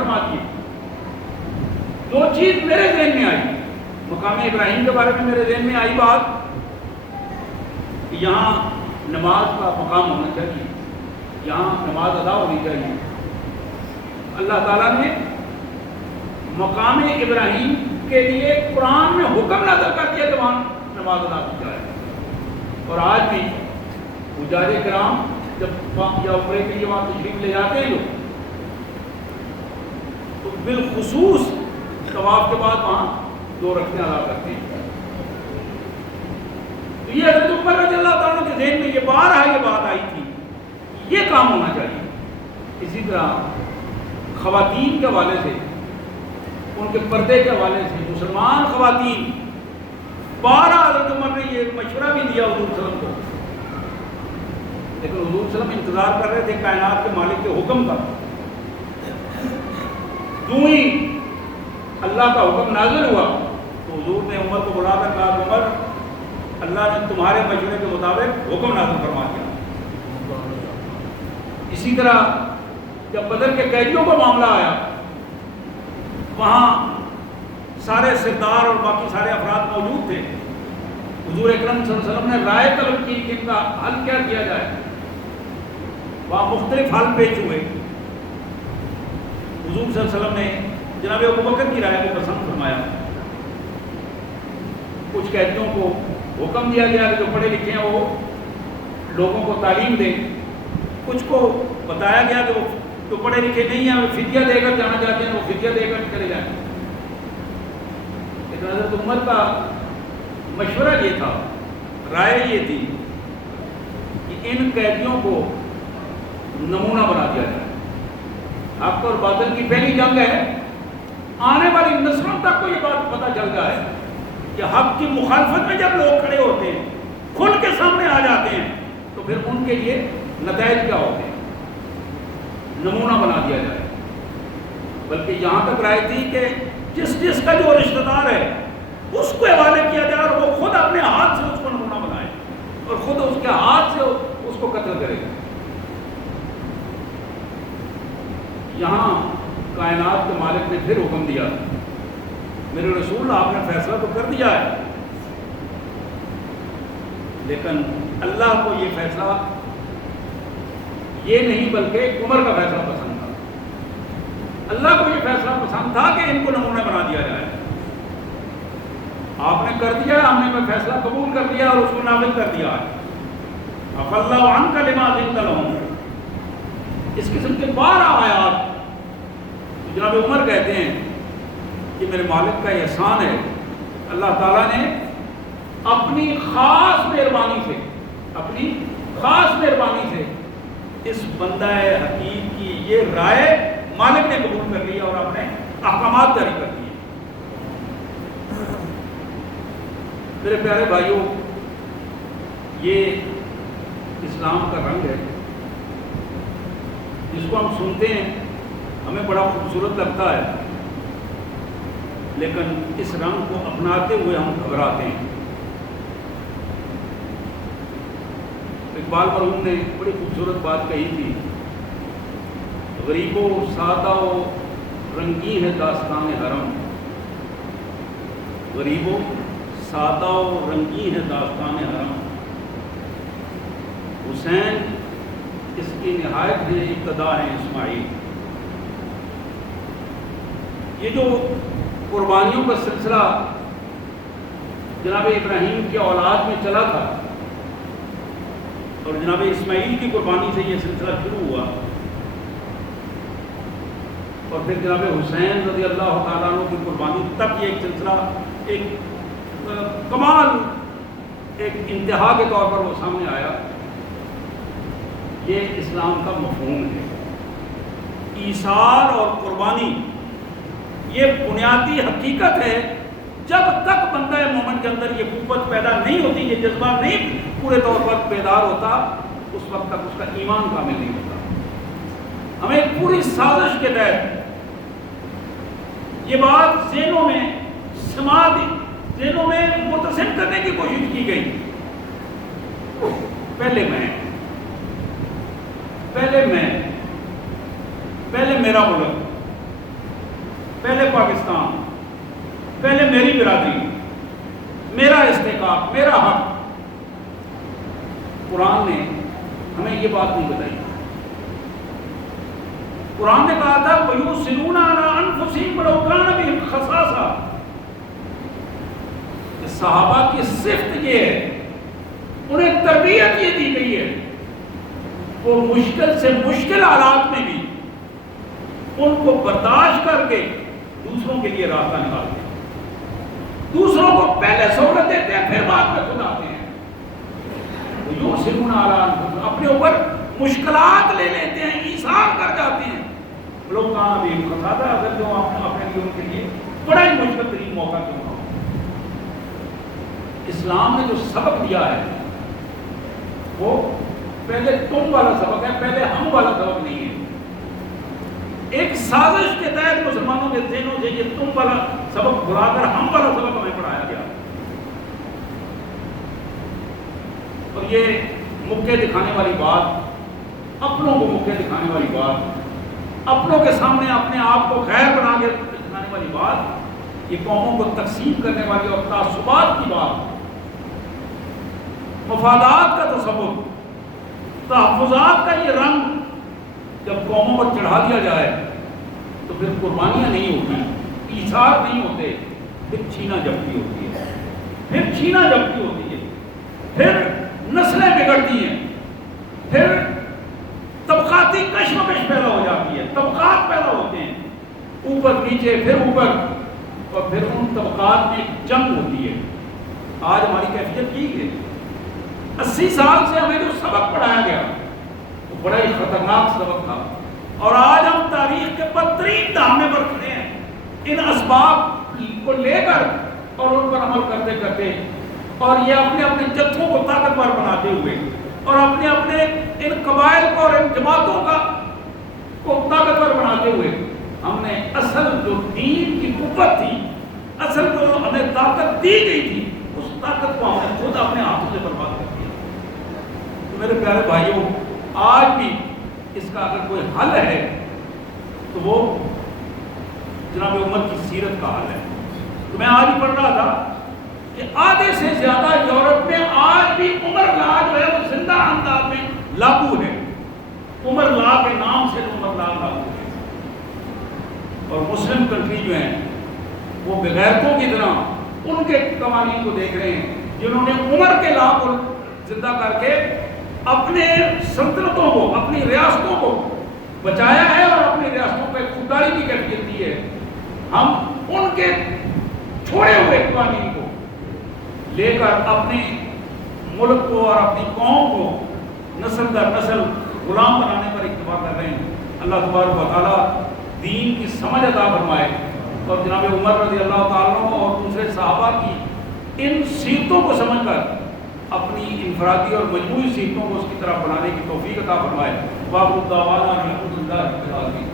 فرما دیے. دو چیز میرے ذہن میں آئی. مقام ابراہیم کے بارے میں میرے ذہن میں آئی بات کہ یہاں نماز کا مقام ہونا چاہیے, یہاں نماز ادا ہونی چاہیے. اللہ تعالیٰ نے مقام ابراہیم کے لیے قرآن میں حکم نازل کر دیا کہ وہاں نماز ادا کی جائے. اور آج بھی پجاری کرام جب یا عمرے کے لیے وہاں تشریف لے جاتے ہیں لوگ تو بالخصوص طواف کے بعد وہاں 2 رکعتیں ادا کرتے ہیں. تو یہ حضرت عمر رضی اللہ تعالیٰ کے ذہن میں یہ بات آئی تھی, یہ کام ہونا چاہیے. اسی طرح خواتین کے حوالے سے, ان کے پردے کے حوالے سے, مسلمان خواتین 12 حضرت عمر نے یہ مشورہ بھی دیا حضور صلی اللہ علیہ وسلم کو, لیکن حضور صلی اللہ علیہ وسلم انتظار کر رہے تھے کائنات کے مالک کے حکم کا. جو ہی اللہ کا حکم نازل ہوا تو حضور نے عمر کو بلا کر کہا, عمر اللہ نے تمہارے مشورے کے مطابق حکم نازل فرما دیا. اسی طرح جب بدر کے قیدیوں کا معاملہ آیا, وہاں سارے سردار اور باقی سارے افراد موجود تھے. حضور اکرم صلی اللہ علیہ وسلم نے رائے طلب کی کہ ان کا حل کیا کیا جائے. وہاں مختلف حل پیش ہوئے. حضور صلی اللہ علیہ وسلم نے جناب ابوبکر کی رائے کو پسند فرمایا. کچھ قیدیوں کو حکم دیا گیا کہ جو پڑھے لکھے ہیں وہ لوگوں کو تعلیم دیں. کچھ کو بتایا گیا کہ وہ جو پڑھے لکھے نہیں ہیں وہ فدیہ دے کر جانا چاہتے ہیں وہ فدیہ دے کر چلے جائیں. لیکن حضرت عمر کا مشورہ یہ تھا, رائے یہ تھی کہ ان قیدیوں کو نمونہ بنا دیا جائے. حق اور باطل کی پہلی جنگ ہے, آنے والی نسلوں تک کو یہ بات پتہ چل جائے کہ حق کی مخالفت میں جب لوگ کھڑے ہوتے ہیں, کھل کے سامنے آ جاتے ہیں, تو پھر ان کے لیے نتائج کیا ہوتے ہیں. نمونہ بنا دیا جائے. بلکہ یہاں تک رائے تھی کہ جس کا جو رشتہ دار ہے اس کو حوالے کیا جائے اور وہ خود اپنے ہاتھ سے اس کو نمونہ بنائے اور خود اس کے ہاتھ سے اس کو قتل کرے. یہاں کائنات کے مالک نے پھر حکم دیا, میرے رسول آپ نے فیصلہ تو کر دیا ہے, لیکن اللہ کو یہ فیصلہ یہ نہیں بلکہ عمر کا فیصلہ پسند تھا. اللہ کو یہ فیصلہ پسند تھا کہ ان کو نمونہ بنا دیا جائے. آپ نے کر دیا, ہم نے فیصلہ قبول کر لیا اور اس کو نافذ کر دیا. عفا اللہ عنک لما اذنت لهم. اس قسم کے 12 آیات جناب عمر کہتے ہیں کہ میرے مالک کا احسان ہے, اللہ تعالیٰ نے اپنی خاص مہربانی سے اس بندہ حکیم کی یہ رائے مالک نے قبول کر لیا اور اپنے احکامات جاری کر دیے. میرے پیارے بھائیوں, یہ اسلام کا رنگ ہے جس کو ہم سنتے ہیں ہمیں بڑا خوبصورت لگتا ہے, لیکن اس رنگ کو اپناتے ہوئے ہم گھبراتے ہیں. اقبال مرحوم نے بڑی خوبصورت بات کہی تھی, غریب و سادہ و رنگین ہے داستان حرم. غریب و سادہ و رنگین ہے داستان حرم. حسین اس کی نہایت ہے, ابتدا ہے اسماعیل. یہ جو قربانیوں کا سلسلہ جناب ابراہیم کی اولاد میں چلا تھا اور جناب اسماعیل کی قربانی سے یہ سلسلہ شروع ہوا, اور پھر جناب حسین رضی اللہ تعالیٰ عنہ کی قربانی تک یہ ایک سلسلہ ایک کمال ایک انتہا کے طور پر وہ سامنے آیا. یہ اسلام کا مفہوم ہے. ایثار اور قربانی یہ بنیادی حقیقت ہے. جب تک بندہ مومن کے اندر یہ قوت پیدا نہیں ہوتی, یہ جذبہ نہیں پورے طور پر بیدار ہوتا, اس وقت تک اس کا ایمان کامل نہیں ہوتا. ہمیں پوری سازش کے تحت یہ بات ذہنوں میں ذہنوں میں متصل کرنے کی کوشش کی گئی. پہلے میرا ملک, پہلے پاکستان، پہلے میری برادری، میرا استحقاق، میرا حق. قرآن نے ہمیں یہ بات نہیں بتائی. قرآن نے کہا تھا وَيُؤْثِرُونَ عَلَىٰ أَنفُسِهِمْ وَلَوْ كَانَ بِهِمْ خَصَاصَةٌ. صحابہ کی صفت یہ ہے، انہیں تربیت یہ دی گئی ہے، وہ مشکل سے مشکل حالات میں بھی ان کو برداشت کر کے دوسروں کے لیے راستہ نکالتے ہیں، دوسروں کو پہلے سہولت دیتے ہیں، پھر بعد میں خود آتے ہیں. وَيُؤْثِرُونَ عَلَىٰ أَنفُسِهِمْ، اپنے اوپر مشکلات لے لیتے ہیں، ایثار کر جاتے ہیں. لوگ کہاں بھی خطا اگر جو اپنے لیے ان کے لیے بڑا ہی مشکل ترین موقع کیوں نہ ہو. اسلام نے جو سبق دیا ہے وہ پہلے تم والا سبق ہے، پہلے ہم والا سبق نہیں ہے. ایک سازش کے تحت مسلمانوں کے ذہنوں سے یہ تم والا سبق بھلا کر ہم والا سبق ہمیں پڑھایا گیا. اور یہ مکے دکھانے والی بات، اپنوں کو مکے دکھانے والی بات، اپنوں کے سامنے اپنے آپ کو خیر بنا کے دکھانے والی بات، یہ قوموں کو تقسیم کرنے والی اور تعصبات کی بات، مفادات کا تصور، تحفظات کا یہ رنگ جب قوموں پر چڑھا دیا جائے تو پھر قربانیاں نہیں ہوتی، ایثار نہیں ہوتے، پھر چھینا جھپٹی ہوتی ہے، پھر چھینا جھپٹی ہوتی ہے، پھر نسلیں بگڑتی ہیں، پھر طبقاتی کشمکش پیدا ہو جاتی ہے، طبقات پیدا ہوتے ہیں، اوپر نیچے پھر اوپر، اور پھر ان طبقات میں ایک جنگ ہوتی ہے. آج ہماری کیفیت کی ہے. 80 سال سے ہمیں جو سبق پڑھایا گیا وہ بڑا ہی خطرناک سبق تھا، اور آج ہم تاریخ کے بدترین دامے پر کھڑے ہیں ان اسباب کو لے کر اور ان پر عمل کرتے کرتے، اور یہ اپنے اپنے جتھوں کو طاقتور بناتے ہوئے اور اپنے اپنے ان قبائل کو اور ان جماعتوں کو طاقتور بناتے ہوئے ہم نے اصل جو دین کی قوت تھی، اصل جو ہمیں طاقت دی گئی تھی، اس طاقت کو ہم نے خود اپنے ہاتھوں سے برباد کر دیا. تو میرے پیارے بھائیوں، آج بھی اس کا اگر کوئی حل ہے تو وہ جناب امت کی سیرت کا حل ہے. تو میں آج ہی پڑھ رہا تھا کہ آدھے سے زیادہ یورپ میں آج بھی عمر لا جو ہے وہ زندہ انداز میں لاگو ہے. عمر لا کے نام سے عمر لا لاگو ہے. اور مسلم کنٹری جو ہیں وہ بغیرتوں کی طرح ان کے قوانین کو دیکھ رہے ہیں جنہوں نے عمر کے لا کو زندہ کر کے اپنے سلطنتوں کو، اپنی ریاستوں کو بچایا ہے اور اپنی ریاستوں پہ خودداری کی کیفیت دی ہے. ہم ان کے چھوڑے ہوئے قوانین کو لے کر اپنے ملک کو اور اپنی قوم کو نسل در نسل غلام بنانے پر اکتفا کر رہے ہیں. اللہ تبارک و تعالیٰ دین کی سمجھ عطا فرمائے اور جناب عمر رضی اللہ تعالیٰ اور دوسرے صحابہ کی ان سیرتوں کو سمجھ کر اپنی انفرادی اور مجموعی سیرتوں کو اس کی طرف بنانے کی توفیق عطا فرمائے. واخر دعوانا الحمد للہ رب العالمین.